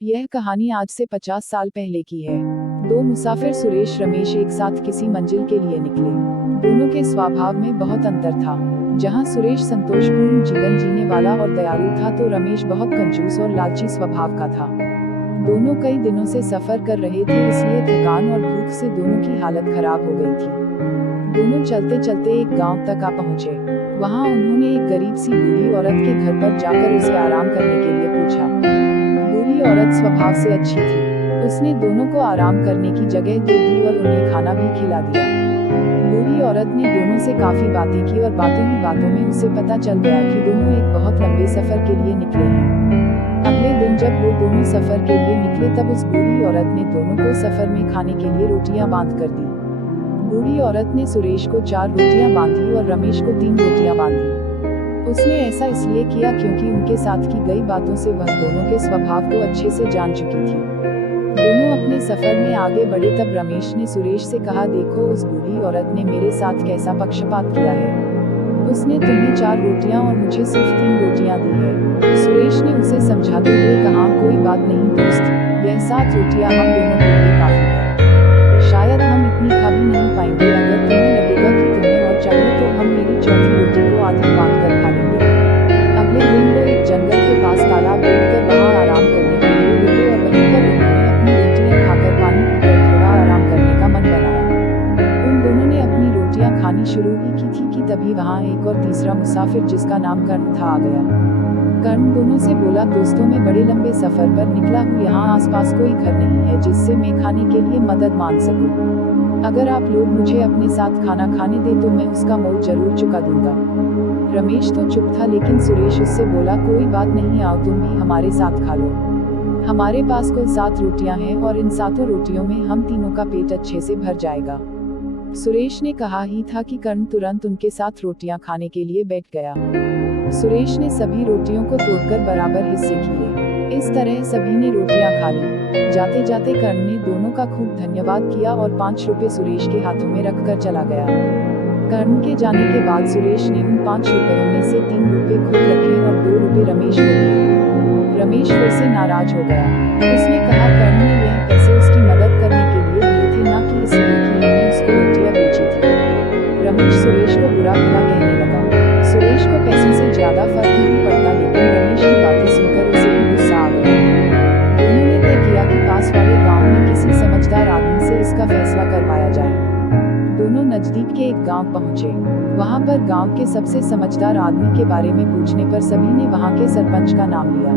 यह कहानी आज से 50 साल पहले की है। दो मुसाफिर सुरेश रमेश एक साथ किसी मंजिल के लिए निकले। दोनों के स्वभाव में बहुत अंतर था। जहां सुरेश संतोषपूर्ण जीवन जीने वाला और दयालु था, तो रमेश बहुत कंजूस और लालची स्वभाव का था। दोनों कई दिनों से सफर कर रहे थे, इसलिए थकान और भूख से दोनों की हालत खराब हो गई थी। दोनों चलते चलते एक गांव तक आ पहुंचे। वहां उन्होंने एक गरीब सी बूढ़ी औरत के घर पर जाकर उसे आराम करने के लिए पूछा। बूढ़ी औरत स्वभाव से अच्छी थी। उसने दोनों को आराम करने की जगह दे दी और उन्हें खाना भी खिला दिया। बूढ़ी औरत ने दोनों से काफी बातें की और बातों ही बातों में उसे पता चल गया कि दोनों एक बहुत लंबे सफर के लिए निकले हैं। अगले दिन जब वो दोनों सफर के लिए निकले, तब उस बूढ़ी औरत ने दोनों को सफर में खाने के लिए रोटियां बांध कर दी। बूढ़ी औरत ने सुरेश को 4 रोटियां बांधी और रमेश को 3 रोटियां बांधी। उसने ऐसा इसलिए किया क्योंकि उनके साथ की गई बातों से वह दोनों के स्वभाव को अच्छे से जान चुकी थी। दोनों अपने सफर में आगे बढ़े, तब रमेश ने सुरेश से कहा, देखो, उस बूढ़ी औरत ने मेरे साथ कैसा पक्षपात किया है। उसने तुम्हें 4 रोटियां और मुझे सिर्फ 3 रोटियां दी है। सुरेश ने उसे समझाते हुए कहा, कोई बात नहीं दोस्त, यह 7 रोटियां हम दोनों के लिए काफी है। शायद हम इतनी खा भी नहीं पाएंगे। अगर तुम्हें लगेगा कि तुम्हें और चाहिए, तो हम मेरी चौथी रोटी को आधी बांट कर खा लेंगे। अगले दिन वो एक जंगल के पास तालाब देखकर वहां आराम करने के लिए रुके और वहीं पर उन्होंने अपनी रोटियां खाकर पानी पीकर थोड़ा आराम करने का मन बनाया। उन दोनों ने अपनी रोटियां खानी शुरू ही की थी कि तभी वहां एक और तीसरा मुसाफिर, जिसका नाम कर्ण था, आ गया। कर्ण दोनों से बोला, दोस्तों, मैं बड़े लंबे सफर पर निकला हूँ। यहाँ आसपास कोई घर नहीं है जिससे मैं खाने के लिए मदद मांग सकूं। अगर आप लोग मुझे अपने साथ खाना खाने दे तो मैं उसका मोल जरूर चुका दूंगा। रमेश तो चुप था, लेकिन सुरेश उससे बोला, कोई बात नहीं, आओ तुम भी हमारे साथ खा लो। हमारे पास कुल 7 रोटियां हैं और इन 7 रोटियों में हम तीनों का पेट अच्छे से भर जाएगा। सुरेश ने कहा ही था कि कर्ण तुरंत उनके साथ रोटियां खाने के लिए बैठ गया। सुरेश ने सभी रोटियों को तोड़कर बराबर हिस्से किए। इस तरह सभी ने रोटियां खा ली। जाते जाते कर्ण ने दोनों का खूब धन्यवाद किया और 5 रुपए सुरेश के हाथों में रखकर चला गया। कर्ण के जाने के बाद सुरेश ने उन 5 रुपयों में से 3 रुपए खुद रखे और 2 रुपए रमेश को दिए। रमेश फिर से नाराज हो गया। उसने कहा, कर्ण ने यह पैसे उसकी मदद करने के लिए दिए थे, ना कि इसलिए कि मैंने उसको रोटियां बेची थी। रमेश सुरेश को बुरा भला कहने लगा। सुरेश को पैसों से ज्यादा फर्क नहीं पड़ता, लेकिन रमेश की बातें सुनकर उसे भी गुस्सा आ गया। दोनों ने तय किया कि पास वाले गांव में किसी समझदार आदमी से इसका फैसला करवाया जाए। दोनों नजदीक के एक गांव पहुंचे। वहां पर गांव के सबसे समझदार आदमी के बारे में पूछने पर सभी ने वहां के सरपंच का नाम लिया।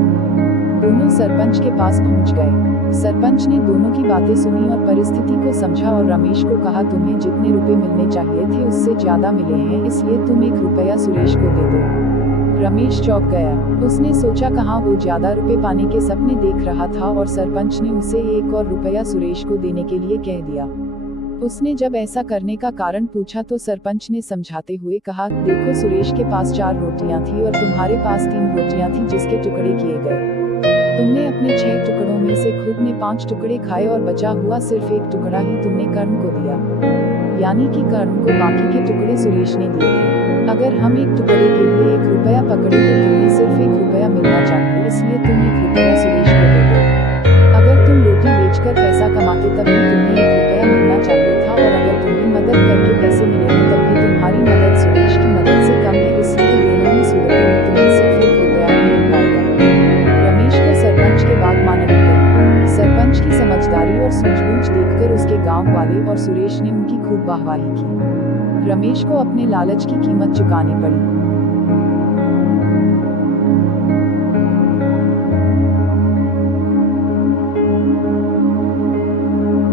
दोनों सरपंच के पास पहुंच गए। सरपंच ने दोनों की बातें सुनी और परिस्थिति को समझा और रमेश को कहा, तुम्हें जितने रुपए मिलने चाहिए थे उससे ज्यादा मिले हैं, इसलिए तुम 1 रुपया सुरेश को दे दो। रमेश चौंक गया। उसने सोचा, कहाँ वो ज्यादा रुपए पाने के सपने देख रहा था और सरपंच ने उसे 1 और रुपया सुरेश को देने के लिए कह दिया। उसने जब ऐसा करने का कारण पूछा तो सरपंच ने समझाते हुए कहा, देखो, सुरेश के पास 4 रोटियां थी और तुम्हारे पास 3 रोटियां थी जिसके टुकड़े किए गए। तुमने अपने 6 टुकड़ों में से खुद ने 5 टुकड़े खाए और बचा हुआ सिर्फ 1 टुकड़ा ही तुमने कर्ण को दिया। यानी कि कर्ण को बाकी के टुकड़े सुरेश ने दिए थे। अगर हम 1 टुकड़े के लिए 1 रुपया पकड़े तो तुम्हें सिर्फ 1 रुपया मिलना चाहिए, इसलिए तुम 1 रुपया सुरेश को दे दो। अगर तुम रोटी बेचकर पैसा कमाते तब भी तुम्हें 1 रुपया मिलना चाहिए था, और अगर तुम्हें मदद करके पैसे मिले हैं तब भी तुम्हारी मदद सुरेश की मदद से कम है, इसलिए दोनों ही सूरतों में तुम्हें सिर्फ 1 रुपया ही मिल पाएगा। रमेश को सरपंच के बात माननी पड़ी। सरपंच की समझदारी और सूझबूझ देखकर उसके गांव वाले और सुरेश ने उनकी खूब वाहवाही की। रमेश को अपने लालच की कीमत चुकानी पड़ी।